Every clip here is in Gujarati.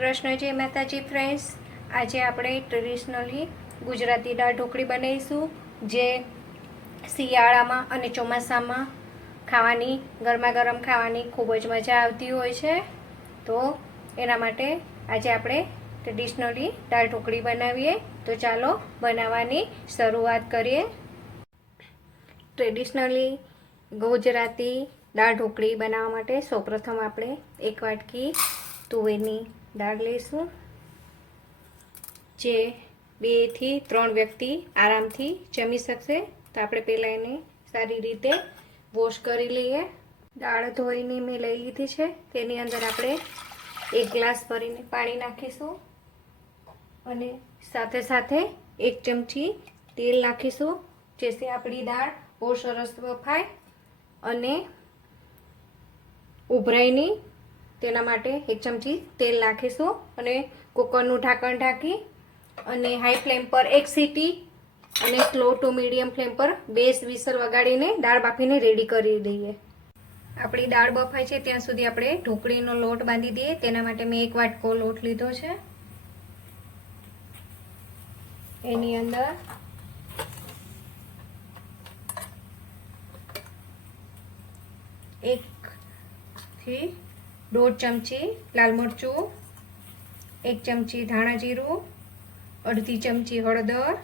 કૃષ્ણ જય માતાજી ફ્રેન્ડ્સ, આજે આપણે ટ્રેડિશનલી ગુજરાતી દાળ ઢોકળી બનાવીશું, જે શિયાળામાં અને ચોમાસામાં ખાવાની, ગરમા ગરમ ખાવાની ખૂબ જ મજા આવતી હોય છે. તો એના માટે આજે આપણે ટ્રેડિશનલી દાળ ઢોકળી બનાવીએ. તો ચાલો બનાવવાની શરૂઆત કરીએ. ટ્રેડિશનલી ગુજરાતી દાળ ઢોકળી બનાવવા માટે સૌપ્રથમ આપણે એક વાટકી તુવેરની દાળ લઈશું, જે 2 થી 3 વ્યક્તિ આરામથી જમી શકશે. તો આપણે પહેલાં એને સારી રીતે વોશ કરી લઈએ. દાળ ધોઈને મેં લઈ લીધી છે. તેની અંદર આપણે 1 ગ્લાસ ભરીને પાણી નાખીશું અને સાથે સાથે 1 ચમચી તેલ નાખીશું, જેથી આપણી દાળ બહુ સરસ બફાય અને ઉભરાય નહીં. તેના માટે 1 ચમચી તેલ નાખીશું અને કુકરનું ઢાંકણ ઢાંકી અને હાઈ ફ્લેમ પર 1 સીટી અને સ્લો ટુ મીડિયમ ફ્લેમ પર 2 વિસલ વગાડીને દાળ બાફીને રેડી કરી દઈએ. આપણી દાળ બફાય છે ત્યાં સુધી આપણે ઢોકળીનો લોટ બાંધી દઈએ. તેના માટે મેં 1 વાટકો લોટ લીધો છે. એની અંદર એક થી 1.5 ચમચી લાલ મરચું, 1 ચમચી ધાણા જીરું, અડધી ચમચી હળદર,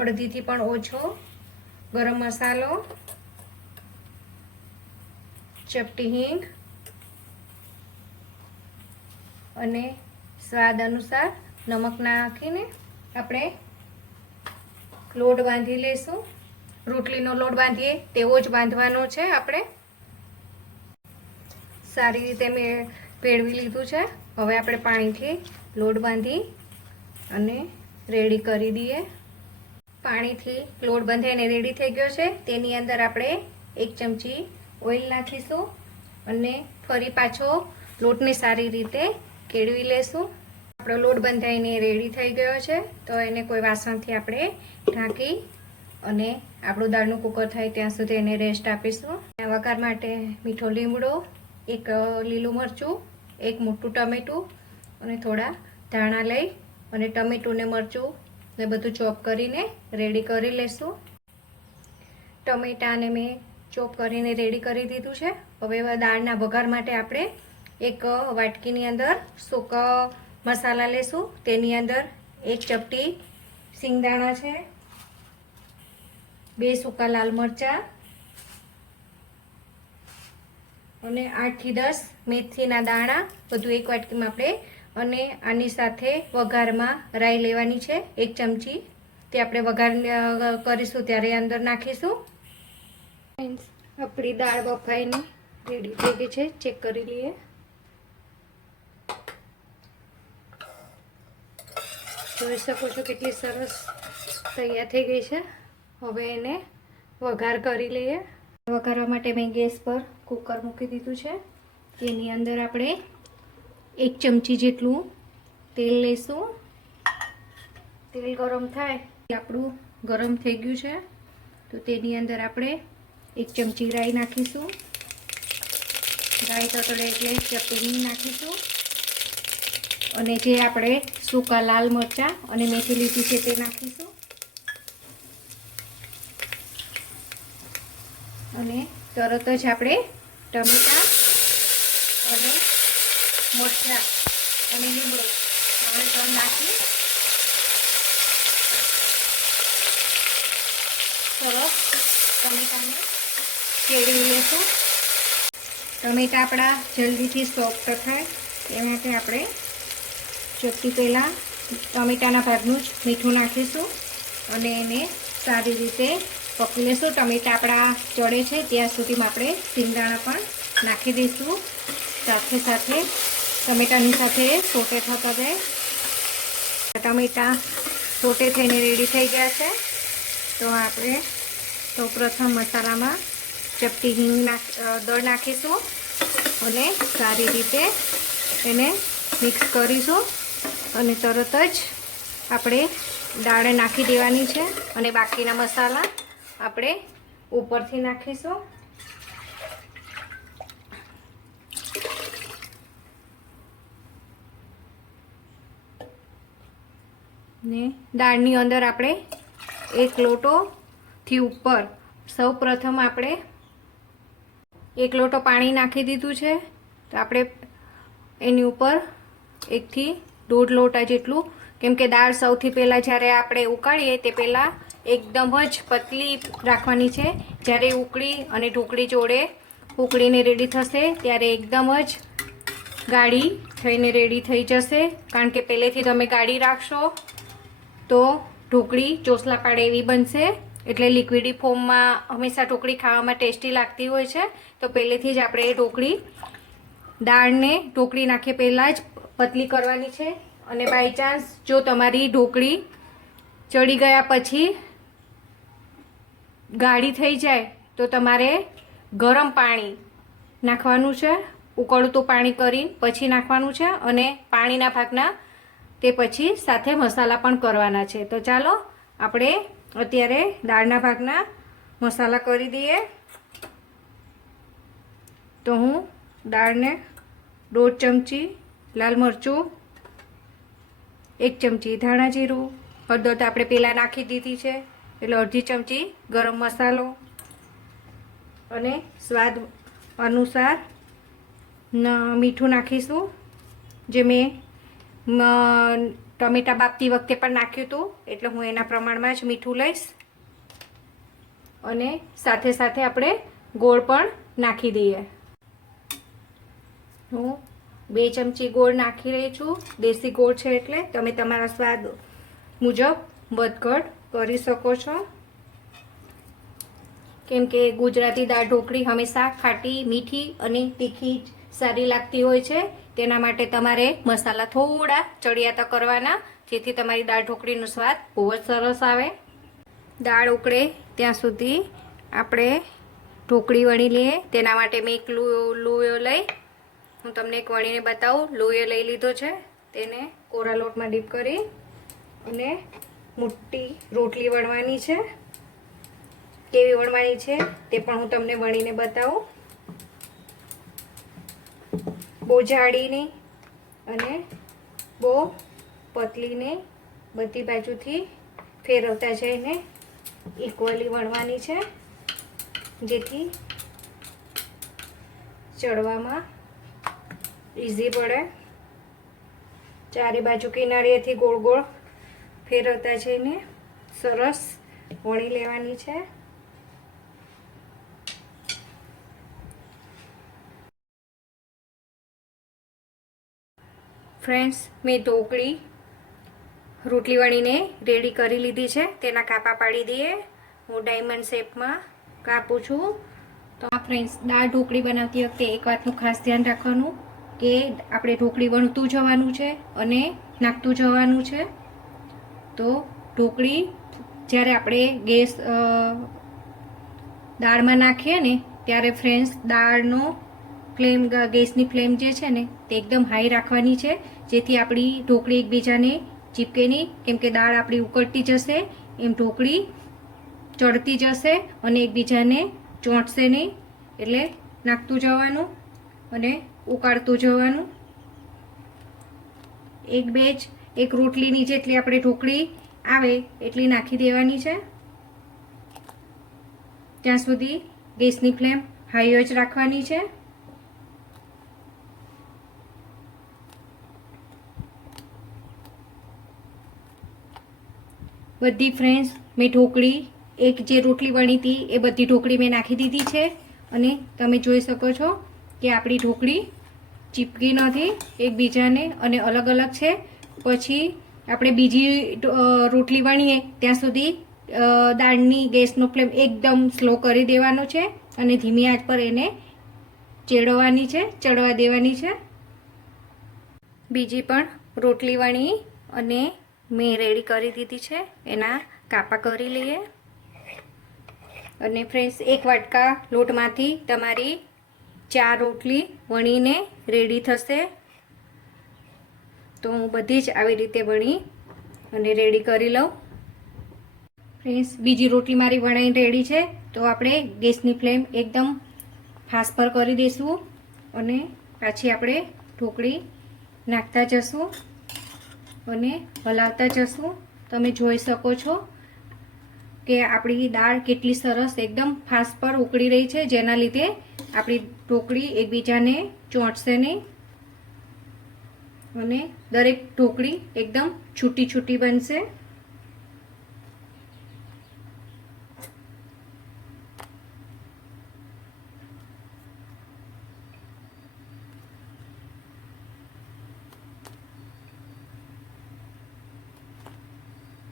અડધીથી પણ ઓછો ગરમ મસાલો, ચપટી હિંગ અને સ્વાદ અનુસાર નમક નાખીને આપણે લોટ બાંધી લઈશું. રોટલીનો લોટ બાંધીએ તેવો જ બાંધવાનો છે. આપણે સારી રીતે મેં ભેળવી લીધું છે. હવે આપણે પાણીથી લોટ બાંધી અને રેડી કરી દઈએ. પાણીથી લોટ બાંધીને રેડી થઈ ગયો છે. તેની અંદર આપણે 1 ચમચી ઓઇલ નાખીશું અને ફરી પાછો લોટને સારી રીતે કેળવી લેશું. આપણો લોટ બંધાઈને રેડી થઈ ગયો છે. તો એને કોઈ વાસણથી આપણે ઢાંકી અને આપણું દાળનું કુકર થાય ત્યાં સુધી એને રેસ્ટ આપીશું. વઘાર માટે મીઠો લીમડો, 1 લીલું મરચું, 1 મોટું ટમેટું અને થોડા ધાણા લઈ અને ટમેટું ને મરચું ને બધું ચોપ કરીને રેડી કરી લેશું. ટમેટાને મેં ચોપ કરીને રેડી કરી દીધું છે. હવે દાળના વઘાર માટે આપણે એક વાટકીની અંદર સૂકા મસાલા લેશું. તેની અંદર 1 ચપટી સિંગદાણા છે, 2 સૂકા લાલ મરચાં અને 8 થી 10 મેથીના દાણા, બધું એક વાટકીમાં આપણે. અને આની સાથે વઘારમાં રાઈ લેવાની છે 1 ચમચી. તે આપણે વઘાર કરીશું ત્યારે અંદર નાખીશું. આપણી દાળ બફાઈને રેડી થઈ ગઈ છે. ચેક કરી લઈએ. જોઈ શકો છો કેટલી સરસ તૈયાર થઈ ગઈ છે. હવે એને વઘાર કરી લઈએ. વઘારવા માટે મેં ગેસ પર કુકર મૂકી દીધું છે. તેની અંદર આપણે 1 ચમચી જેટલું તેલ લઈશું. તેલ ગરમ થાય, આપણું ગરમ થઈ ગયું છે. તો તેની અંદર આપણે 1 ચમચી રાઈ નાખીશું. રાઈ તતડે એટલે ચપટી હિંગ નાખીશું અને જે આપણે સૂકા લાલ મરચાં અને મેથી લીધી છે તે નાખીશું અને તરત જ આપણે ટમેટા અને મરચાં અને લીમડો નાખી સરસ ટમેટાને કેળવી લેશું. ટમેટા આપણા જલ્દીથી સોફ્ટ થાય એ માટે આપણે ચોખ્ખી પહેલાં ટમેટાના ભાગનું જ મીઠું નાખીશું અને એને સારી રીતે પકવી લઈશું. ટમેટા આપણા ચડે છે ત્યાં સુધીમાં આપણે સિંગદાણા પણ નાખી દઈશું. સાથે સાથે ટમેટાની સાથે સોટે થતા જાય. ટમેટા સોટે થઈને રેડી થઈ ગયા છે. તો આપણે સૌપ્રથમ મસાલામાં ચપટી હિંગ દળ નાખીશું અને સારી રીતે એને મિક્સ કરીશું અને તરત જ આપણે દાળ નાખી દેવાની છે અને બાકીના મસાલા આપણે ઉપરથી ને દાળની અંદર આપણે 1 લોટોથી ઉપર સૌ પ્રથમ આપણે 1 લોટો પાણી નાખી દીધું છે. તો આપણે એની ઉપર 1 થી 1.5 લોટા જેટલું, કેમ કે દાળ સૌથી પહેલાં જ્યારે આપણે ઉકાળીએ તે પહેલાં એકદમ જ પતલી રાખવાની છે. જ્યારે ઉકળી અને ઢોકળી જોડે ઉકળીને રેડી થશે ત્યારે એકદમ જ ગાળી થઈને રેડી થઈ જશે. કારણ કે પહેલેથી તમે ગાળી રાખશો તો ઢોકળી ચોસલા પાડે એવી બનશે. એટલે લિક્વિડી ફોર્મમાં હંમેશા ઢોકળી ખાવામાં ટેસ્ટી લાગતી હોય છે. તો પહેલેથી જ આપણે એ દાળને ઢોકળી નાખીએ પહેલાં જ પતલી કરવાની છે. અને બાય ચાન્સ જો તમારી ઢોકળી ચડી ગયા પછી ગાળી થઈ જાય તો તમારે ગરમ પાણી નાખવાનું છે. ઉકળતું પાણી કરીને પછી નાખવાનું છે. અને પાણીના ભાગના તે પછી સાથે મસાલા પણ કરવાના છે. તો ચાલો આપણે અત્યારે દાળના ભાગના મસાલા કરી દઈએ. તો હું દાળને 1.5 ચમચી લાલ મરચું, 1 ચમચી ધાણા જીરું, હળદર તો આપણે પહેલાં નાખી દીધી છે એટલે 1/2 ચમચી ગરમ મસાલો અને સ્વાદ અનુસાર મીઠું નાખીશું. જે મેં ટમેટા બાફતી વખતે પણ નાખ્યું હતું એટલે હું એના પ્રમાણમાં જ મીઠું લઈશ. અને સાથે સાથે આપણે ગોળ પણ નાખી દઈએ. હું 2 ચમચી ગોળ નાખી રહી છું. દેશી ગોળ છે એટલે તમે તમારા સ્વાદ મુજબ વધઘટ કરી શકો છો. કેમ કે ગુજરાતી દાળ ઢોકળી હંમેશા ખાટી, મીઠી અને તીખી જ સારી લાગતી હોય છે. તેના માટે તમારે મસાલા થોડા ચડિયાતા કરવાના, જેથી તમારી દાળ ઢોકળીનો સ્વાદ બહુ જ સરસ આવે. દાળ ઉકળે ત્યાં સુધી આપણે ઢોકળી વણી લઈએ. તેના માટે મેં એક લોયો લઈ હું તમને એક વણીને બતાવું. લોયો લઈ લીધો છે. તેને કોરા લોટમાં ડીપ કરી અને મોટી રોટલી વણવાની છે. કેવી વણવાની છે તે પણ હું તમને વણીને બતાવું. બહુ જાડી નહીં અને બહુ પતલી નહીં, બધી બાજુથી ફેરવતા જઈને ઇક્વલી વણવાની છે, જેથી ચડવામાં ઇઝી પડે. ચારે બાજુ કિનારીએથી ગોળ ગોળ ફેરવતા જઈને સરસ વણી લેવાની છે. ફ્રેન્ડ્સ, મેં ઢોકળી રોટલી વણીને રેડી કરી લીધી છે. તેના કાપા પાડી દઈએ. હું ડાયમંડ શેપમાં કાપું છું. તો ફ્રેન્ડ્સ, દાળ ઢોકળી બનાવતી વખતે એક વાતનું ખાસ ધ્યાન રાખવાનું કે આપણે ઢોકળી વણતું જવાનું છે અને નાખતું જવાનું છે. તો ઢોકળી જ્યારે આપણે દાળમાં નાખીએ ને ત્યારે ફ્રેન્ડ્સ દાળનો ગેસની ફ્લેમ જે છે ને તે એકદમ હાઈ રાખવાની છે, જેથી આપણી ઢોકળી એકબીજાને ચીપકે નહીં. કેમ કે દાળ આપણી ઉકળતી જશે એમ ઢોકળી ચડતી જશે અને એકબીજાને ચોંટશે નહીં. એટલે નાખતું જવાનું અને ઉકાળતું જવાનું. એક રોટલીની જેટલી આપણે ઢોકળી આવે એટલી નાખી દેવાની છે. ત્યાં સુધી ગેસની ફ્લેમ હાઈ જ રાખવાની છે. બધી ફ્રેન્ડ્સ, મેં ઢોકળી એક જે રોટલી વણી હતી એ બધી ઢોકળી મેં નાખી દીધી છે. અને તમે જોઈ શકો છો કે આપણી ઢોકળી ચીપકી નથી એકબીજાને અને અલગ અલગ છે. પછી આપણે બીજી રોટલી વણીએ ત્યાં સુધી દાળની ગેસનો ફ્લેમ એકદમ સ્લો કરી દેવાનો છે અને ધીમી આંચ પર એને ચડવા દેવાની છે. બીજી પણ રોટલી વણી અને મેં રેડી કરી દીધી છે. એના કાપા કરી લઈએ. અને ફ્રેન્ડ્સ, 1 વાટકા લોટમાંથી તમારી 4 રોટલી વણીને રેડી થશે. તો હું બધી જ આવી રીતે વણી અને રેડી કરી લઉં. ફ્રેન્ડ્સ, બીજી રોટલી મારી વણાઈને રેડી છે. તો આપણે ગેસની ફ્લેમ એકદમ ફાસ્ટ પર કરી દઈશું અને પાછી આપણે ઢોકળી નાખતા જશું અને હલાવતા જશું. તમે જોઈ શકો છો કે આપણી દાળ કેટલી સરસ એકદમ ફાસ્ટ પર ઉકળી રહી છે, જેના લીધે આપણી ઢોકળી એકબીજાને ચોંટશે નહીં અને દરેક ઢોકળી એકદમ છૂટી છૂટી બનશે.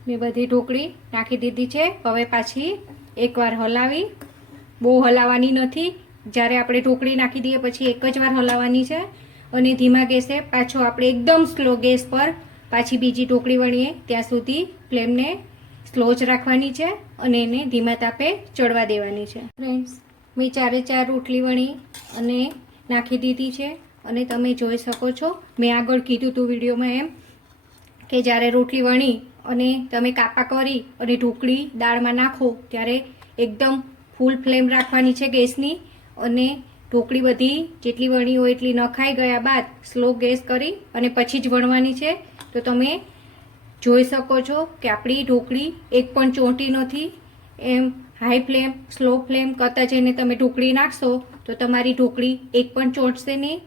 મેં બધી ઢોકળી નાખી દીધી છે. હવે પાછી એકવાર હલાવી, બહુ હલાવવાની નથી. જ્યારે આપણે ઢોકળી નાખી દઈએ પછી એક જ વાર હલાવવાની છે અને ધીમા ગેસે પાછો આપણે એકદમ સ્લો ગેસ પર પાછી બીજી ઢોકળી વણીએ ત્યાં સુધી ફ્લેમને સ્લો જ રાખવાની છે અને એને ધીમા તાપે ચડવા દેવાની છે. ફ્રેન્ડ્સ, મેં 4 રોટલી વણી અને નાખી દીધી છે અને તમે જોઈ શકો છો મેં આગળ કીધું હતું વિડીયોમાં એમ કે જ્યારે રોટલી વણી અને તમે કાપા કરી અને ઢોકળી દાળમાં નાખો ત્યારે એકદમ ફૂલ ફ્લેમ રાખવાની છે ગેસની અને ઢોકળી બધી જેટલી વણી હોય એટલી નખાઈ ગયા બાદ સ્લો ગેસ કરી અને પછી જ વણવાની છે. તો તમે જોઈ શકો છો કે આપણી ઢોકળી એક પણ ચોંટી નથી. એમ હાઈ ફ્લેમ સ્લો ફ્લેમ કરતાં જઈને તમે ઢોકળી નાખશો તો તમારી ઢોકળી એક પણ ચોંટશે નહીં.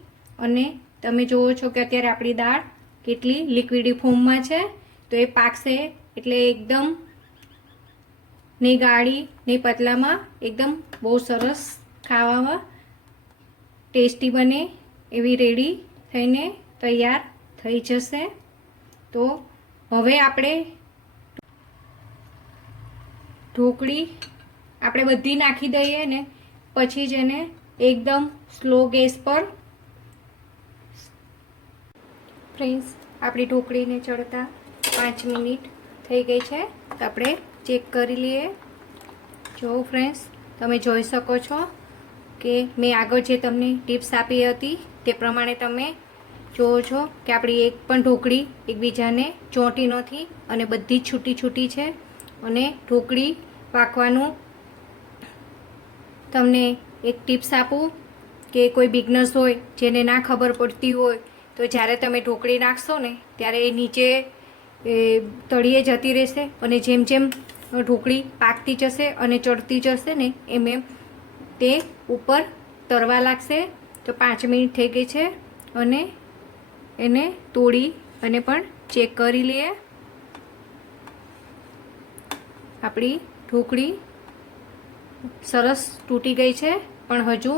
અને તમે જુઓ છો કે અત્યારે આપણી દાળ કેટલી લિક્વિડી ફોર્મમાં છે, તો એ પાકશે એટલે એકદમ નહીં ગાળી નહીં પતલામાં એકદમ બહુ સરસ ખાવામાં ટેસ્ટી બને એવી રેડી થઈને તૈયાર થઈ જશે. તો હવે આપણે ઢોકળી આપણે બધી નાખી દઈએ ને પછી જ એને એકદમ સ્લો ગેસ પર. ફ્રેન્ડ્સ, આપણી ઢોકળીને ચડતા 5 મિનિટ થઈ ગઈ છે, તો આપણે ચેક કરી લઈએ. જો ફ્રેન્ડ્સ, તમે જોઈ શકો છો કે મેં આગળ જે તમને ટિપ્સ આપી હતી તે પ્રમાણે તમે જુઓ છો કે આપણી એક પણ ઢોકળી એકબીજાને ચોંટી નથી અને બધી જ છૂટી છૂટી છે. અને ઢોકળી પાકવાનું તમને એક ટિપ્સ આપું કે કોઈ બિગનર્સ હોય જેને ના ખબર પડતી હોય તો જ્યારે તમે ઢોકળી નાખશો ને ત્યારે એ નીચે તળિયે જતી રહેશે અને જેમ જેમ ઢોકળી પાકતી જશે અને ચડતી જશે ને એમ એમ તે ઉપર તરવા લાગશે. તો 5 મિનિટ થઈ ગઈ છે અને એને તોડી અને પણ ચેક કરી લઈએ. આપણી ઢોકળી સરસ તૂટી ગઈ છે પણ હજુ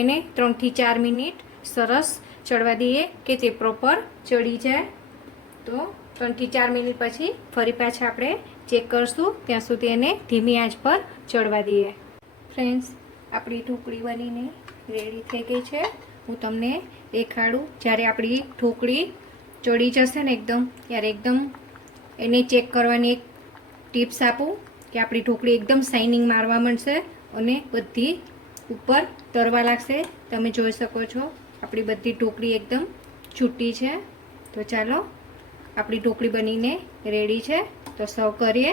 એને 3 થી 4 મિનિટ સરસ ચડવા દઈએ કે તે પ્રોપર ચડી જાય. તો 3 થી 4 મિનિટ પછી ફરી પાછા આપણે ચેક કરશું, ત્યાં સુધી એને ધીમી આંચ પર ચડવા દઈએ. ફ્રેન્ડ્સ, આપણી ઢોકળી બનીને રેડી થઈ ગઈ છે. હું તમને દેખાડું જ્યારે આપણી ઢોકળી ચડી જશે ને એકદમ, ત્યારે એકદમ એને ચેક કરવાની એક ટિપ્સ આપું કે આપણી ઢોકળી એકદમ શાઇનિંગ મારવા માંડશે અને બધી ઉપર તરવા લાગશે. તમે જોઈ શકો છો આપણી બધી ઢોકળી એકદમ છૂટી છે. તો ચાલો, આપણી ઢોકળી બનીને રેડી છે, તો સર્વ કરીએ.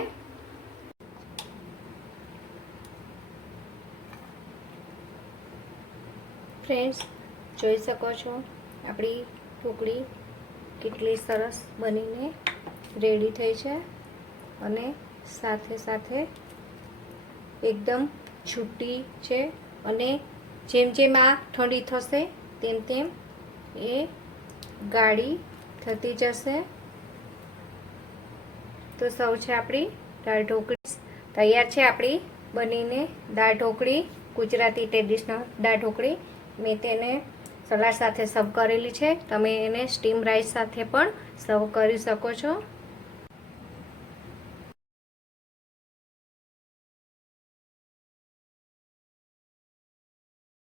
ફ્રેન્ડ્સ, જોઈ શકો છો આપણી ઢોકળી કેટલી સરસ બનીને રેડી થઈ છે અને સાથે સાથે એકદમ છૂટી છે અને જેમ જેમ આ ઠંડી થશે તેમ તેમ એ ગાળી થતી જશે. તો સૌ છે આપણી દાળ ઢોકળી તૈયાર છે. આપણી બનીને દાળ ઢોકળી, ગુજરાતી ટ્રેડિશનલ દાળ ઢોકળી. મેં તેને સલાડ સાથે સર્વ કરેલી છે. તમે એને સ્ટીમ રાઈસ સાથે પણ સર્વ કરી શકો છો.